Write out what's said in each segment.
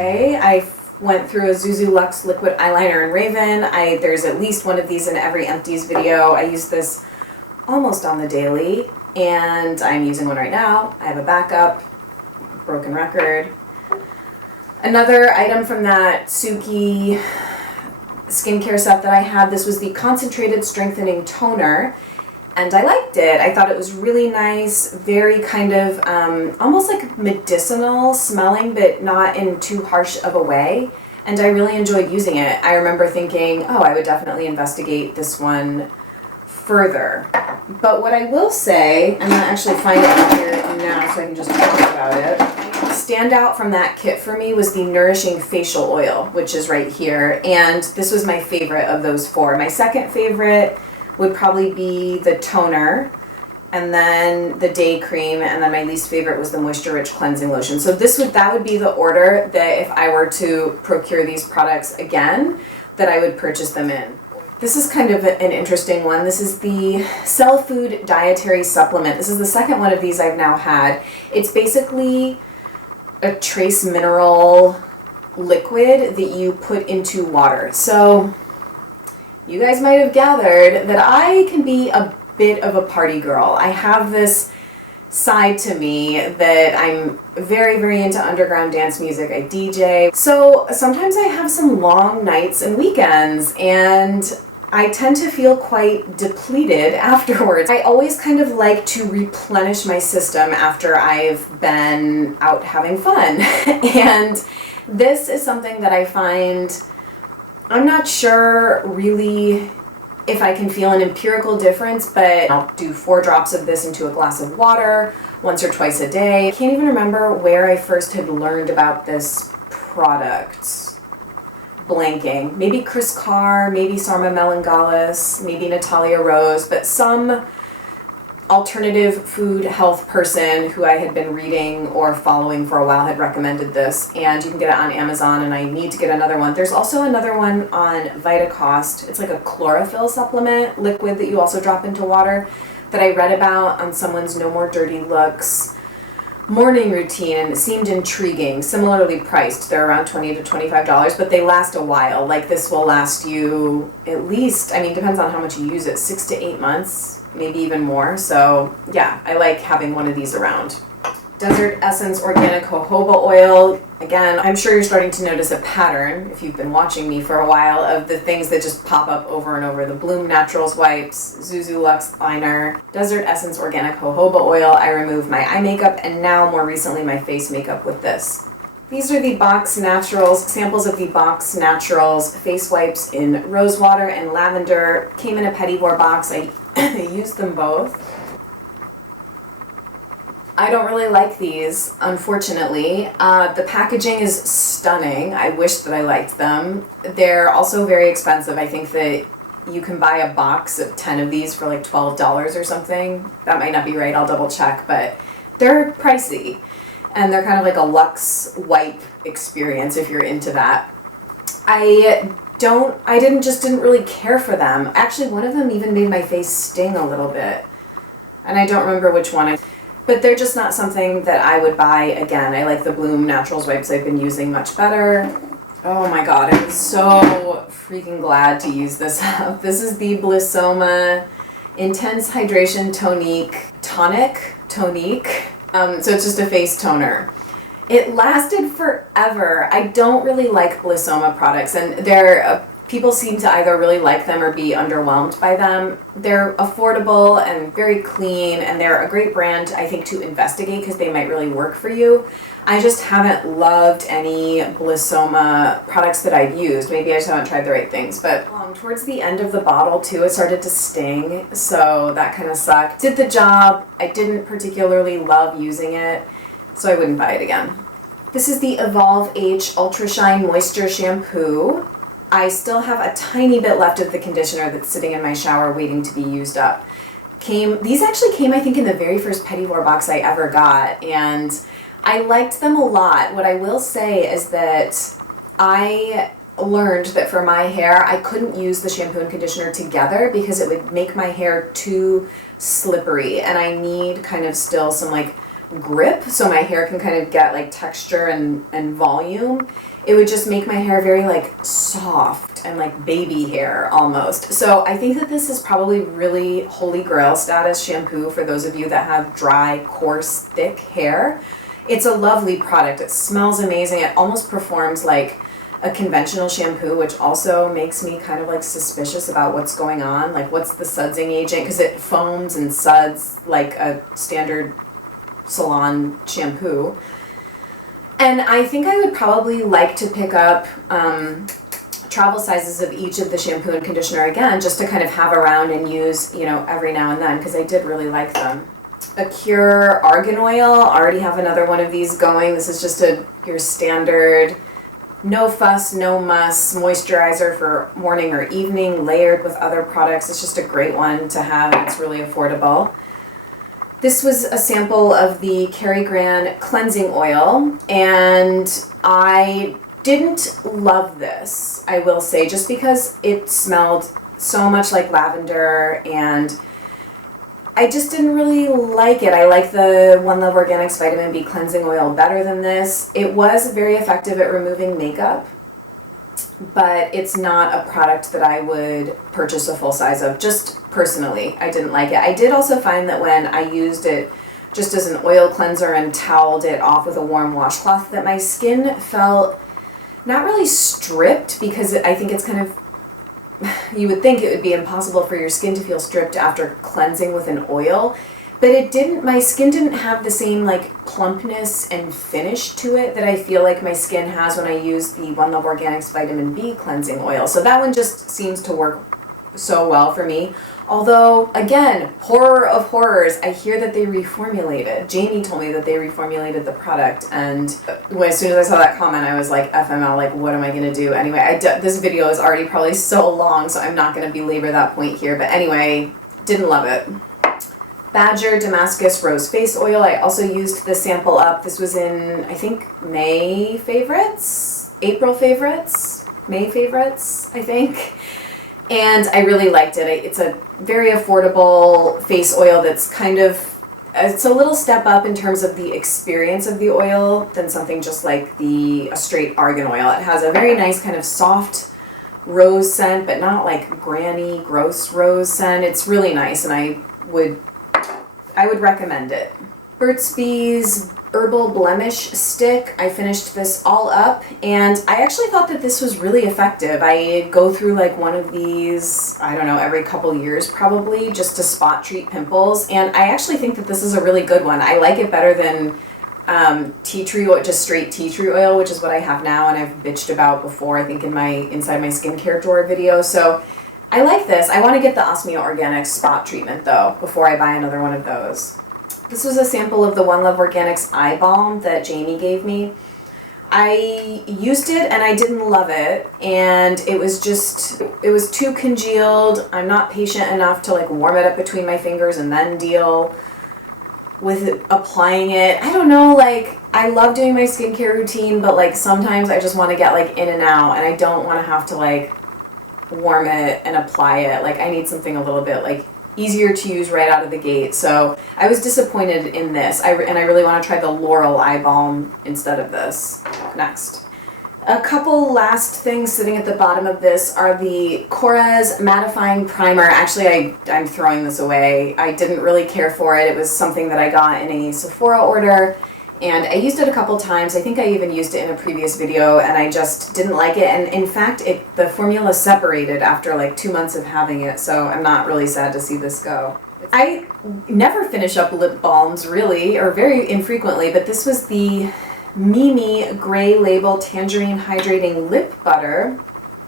okay. I went through a Zuzu Luxe liquid eyeliner in Raven. There's at least one of these in every Empties video. I use this almost on the daily, and I'm using one right now. I have a backup, broken record. Another item from that Suki skincare set that I had, this was the Concentrated Strengthening Toner, and I liked it. I thought it was really nice, very kind of almost like medicinal smelling, but not in too harsh of a way, and I really enjoyed using it. I remember thinking, oh, I would definitely investigate this one further. But what I will say, I'm going to actually find it here now so I can just talk about it. Standout from that kit for me was the Nourishing facial oil, which is right here, and this was my favorite of those four. My second favorite would probably be the toner, and then the day cream, and then my least favorite was the Moisture Rich Cleansing Lotion. So that would be the order that if I were to procure these products again, that I would purchase them in. This is kind of an interesting one. This is the Cell Food Dietary Supplement. This is the second one of these I've now had. It's basically a trace mineral liquid that you put into water. So you guys might have gathered that I can be a bit of a party girl. I have this side to me that I'm very, very into underground dance music. I DJ. So sometimes I have some long nights and weekends, and I tend to feel quite depleted afterwards. I always kind of like to replenish my system after I've been out having fun. And this is something that I find, I'm not sure really if I can feel an empirical difference, but I'll do 4 drops of this into a glass of water once or twice a day. I can't even remember where I first had learned about this product. Blanking. Maybe Chris Carr, maybe Sarma Melangalis, maybe Natalia Rose, but some alternative food health person who I had been reading or following for a while had recommended this, and you can get it on Amazon, and I need to get another one. There's also another one on Vitacost. It's like a chlorophyll supplement liquid that you also drop into water that I read about on someone's No More Dirty Looks morning routine, and it seemed intriguing. Similarly priced. They're around $20 to $25, but they last a while. Like this will last you at least, I mean, depends on how much you use it, 6 to 8 months, maybe even more. So yeah, I like having one of these around. Desert Essence Organic Jojoba Oil. Again, I'm sure you're starting to notice a pattern, if you've been watching me for a while, of the things that just pop up over and over. The Bloom Naturals wipes, Zuzu Luxe liner, Desert Essence Organic Jojoba Oil. I remove my eye makeup, and now more recently my face makeup with this. These are the Box Naturals, samples of the Box Naturals face wipes in rose water and lavender. Came in a Petit Boar box. I used them both. I don't really like these, unfortunately. The packaging is stunning. I wish that I liked them. They're also very expensive. I think that you can buy a box of 10 of these for like $12 or something. That might not be right, I'll double check, but they're pricey. And they're kind of like a Luxe wipe experience if you're into that. I didn't really care for them. Actually, one of them even made my face sting a little bit. And I don't remember which one. But they're just not something that I would buy again. I like the Bloom Naturals wipes I've been using much better. Oh my god, I'm so freaking glad to use this up. This is the Blissoma Intense Hydration Tonique. So it's just a face toner. It lasted forever. I don't really like Blissoma products, and people seem to either really like them or be underwhelmed by them. They're affordable and very clean, and they're a great brand, I think, to investigate because they might really work for you. I just haven't loved any Blissoma products that I've used. Maybe I just haven't tried the right things, but towards the end of the bottle too, it started to sting, so that kind of sucked. Did the job. I didn't particularly love using it, so I wouldn't buy it again. This is the Evolve H Ultra Shine Moisture Shampoo. I still have a tiny bit left of the conditioner that's sitting in my shower waiting to be used up. These actually came, I think, in the very first Petit Boar box I ever got, and I liked them a lot. What I will say is that I learned that for my hair, I couldn't use the shampoo and conditioner together because it would make my hair too slippery, and I need kind of still some like grip so my hair can kind of get like texture and volume, it would just make my hair very like soft and like baby hair almost. So I think that this is probably really holy grail status shampoo for those of you that have dry, coarse, thick hair. It's a lovely product. It smells amazing. It almost performs like a conventional shampoo, which also makes me kind of like suspicious about what's going on. Like what's the sudsing agent? Because it foams and suds like a standard salon shampoo. And I think I would probably like to pick up travel sizes of each of the shampoo and conditioner again, just to kind of have around and use, you know, every now and then, because I did really like them. A Cure Argan Oil, already have another one of these going. This is just your standard, no fuss, no muss moisturizer for morning or evening, layered with other products. It's just a great one to have. It's really affordable. This was a sample of the Cary Grant cleansing oil, and I didn't love this, I will say, just because it smelled so much like lavender, and I just didn't really like it. I like the One Love Organics Vitamin B cleansing oil better than this. It was very effective at removing makeup, but it's not a product that I would purchase a full size of. Just personally, I didn't like it. I did also find that when I used it just as an oil cleanser and toweled it off with a warm washcloth, that my skin felt not really stripped, because I think it's kind of, you would think it would be impossible for your skin to feel stripped after cleansing with an oil, but it didn't. My skin didn't have the same like plumpness and finish to it that I feel like my skin has when I use the One Love Organics Vitamin B cleansing oil. So that one just seems to work so well for me. Although, again, horror of horrors, I hear that they reformulated. Jamie told me that they reformulated the product, and as soon as I saw that comment, I was like, FML, like, what am I going to do? Anyway, this video is already probably so long, so I'm not going to belabor that point here. But anyway, didn't love it. Badger Damascus Rose Face Oil. I also used the sample up. This was in, I think, May favorites, April favorites, May favorites, I think. And I really liked it. It's a very affordable face oil that's kind of, it's a little step up in terms of the experience of the oil than something just like a straight argan oil. It has a very nice kind of soft rose scent, but not like granny, gross rose scent. It's really nice, and I would recommend it. Burt's Bees Herbal Blemish Stick. I finished this all up, and I actually thought that this was really effective. I go through like one of these, I don't know, every couple years probably, just to spot treat pimples, and I actually think that this is a really good one. I like it better than tea tree oil, just straight tea tree oil, which is what I have now, and I've bitched about before, I think in my Inside My Skincare Drawer video. So I like this. I want to get the Osmia Organics spot treatment though before I buy another one of those. This was a sample of the One Love Organics Eye Balm that Jamie gave me. I used it and I didn't love it, and it was too congealed. I'm not patient enough to like warm it up between my fingers and then deal with applying it. I don't know, like, I love doing my skincare routine, but like sometimes I just want to get like in and out, and I don't want to have to like warm it and apply it. Like, I need something a little bit like easier to use right out of the gate. So I was disappointed in this. I really want to try the Laurel Eye Balm instead of this. Next. A couple last things sitting at the bottom of this are the Korres Mattifying Primer. Actually, I'm throwing this away. I didn't really care for it. It was something that I got in a Sephora order, and I used it a couple times. I think I even used it in a previous video, and I just didn't like it. And in fact, the formula separated after like 2 months of having it, so I'm not really sad to see this go. I never finish up lip balms, really, or very infrequently, but this was the Mimi Gray Label Tangerine Hydrating Lip Butter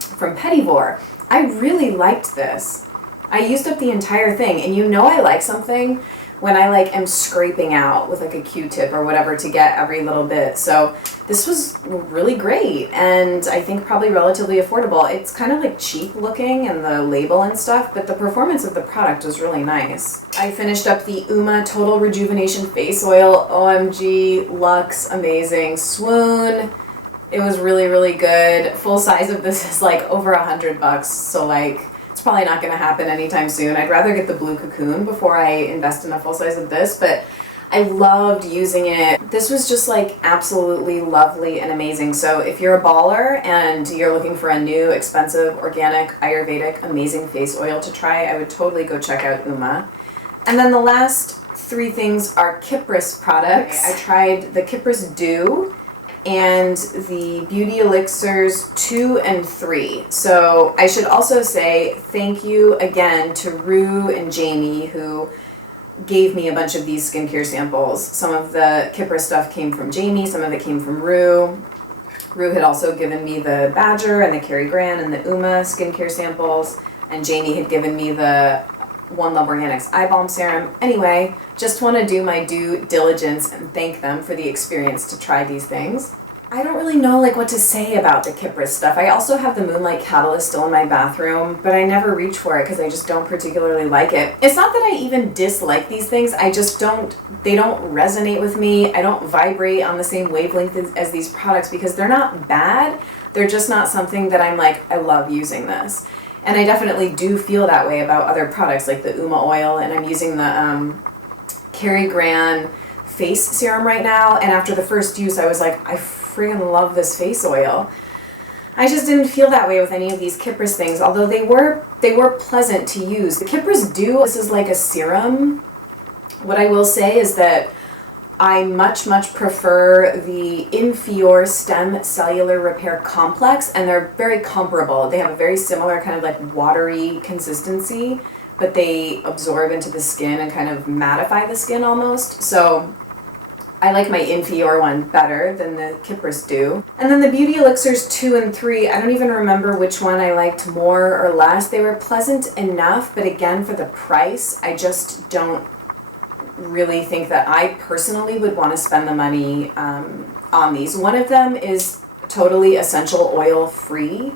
from Pettivore. I really liked this. I used up the entire thing, and you know I like something when I like am scraping out with like a Q-tip or whatever to get every little bit. So this was really great, and I think probably relatively affordable. It's kind of like cheap looking in the label and stuff, but the performance of the product was really nice. I finished up the Uma Total Rejuvenation Face Oil. OMG, Luxe, amazing. Swoon, it was really, really good. Full size of this is like over $100, so like, it's probably not going to happen anytime soon. I'd rather get the Blue Cocoon before I invest in a full size of this, but I loved using it. This was just like absolutely lovely and amazing. So if you're a baller and you're looking for a new, expensive, organic, Ayurvedic, amazing face oil to try, I would totally go check out Uma. And then the last 3 things are Kypris products. I tried the Kypris Deux and the Beauty Elixirs 2 and 3. So I should also say thank you again to Rue and Jamie, who gave me a bunch of these skincare samples. Some of the Kypris stuff came from Jamie, some of it came from Rue. Rue had also given me the Badger and the Cary Grant and the Uma skincare samples, and Jamie had given me the One Love Organics Eye Balm Serum. Anyway, just want to do my due diligence and thank them for the experience to try these things. I don't really know like what to say about the Kypris stuff. I also have the Moonlight Catalyst still in my bathroom, but I never reach for it because I just don't particularly like it. It's not that I even dislike these things, I just they don't resonate with me. I don't vibrate on the same wavelength as these products because they're not bad. They're just not something that I'm like, I love using this. And I definitely do feel that way about other products like the Uma oil, and I'm using the Cary Grant face serum right now, and after the first use I was like, I freaking love this face oil. I just didn't feel that way with any of these Kypris things, although they were pleasant to use. The Kypris Deux, this is like a serum. What I will say is that I much prefer the Infior Stem Cellular Repair Complex, and they're very comparable. They have a very similar kind of like watery consistency, but they absorb into the skin and kind of mattify the skin almost. So I like my Infior one better than the Kypris Deux. And then the Beauty Elixirs 2 and 3, I don't even remember which one I liked more or less. They were pleasant enough, but again, for the price, I just don't really think that I personally would want to spend the money on these. One of them is totally essential oil free,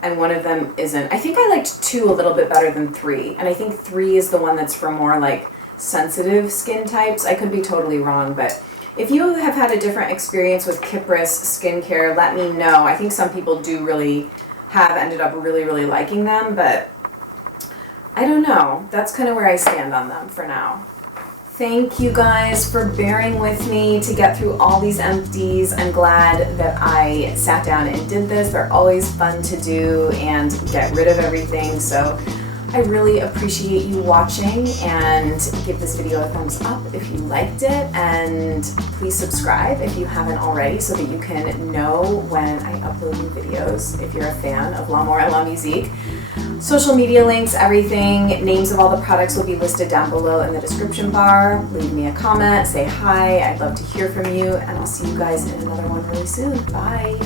and one of them isn't. I think I liked 2 a little bit better than 3, and I think 3 is the one that's for more like sensitive skin types. I could be totally wrong, but if you have had a different experience with Kypris skincare, let me know. I think some people do really have ended up really liking them, but I don't know. That's kind of where I stand on them for now. Thank you guys for bearing with me to get through all these empties. I'm glad that I sat down and did this. They're always fun to do and get rid of everything. So I really appreciate you watching, and give this video a thumbs up if you liked it, and please subscribe if you haven't already so that you can know when I upload new videos if you're a fan of L'Amour et la Musique. Social media links, everything, names of all the products will be listed down below in the description bar. Leave me a comment, say hi, I'd love to hear from you, and I'll see you guys in another one really soon. Bye!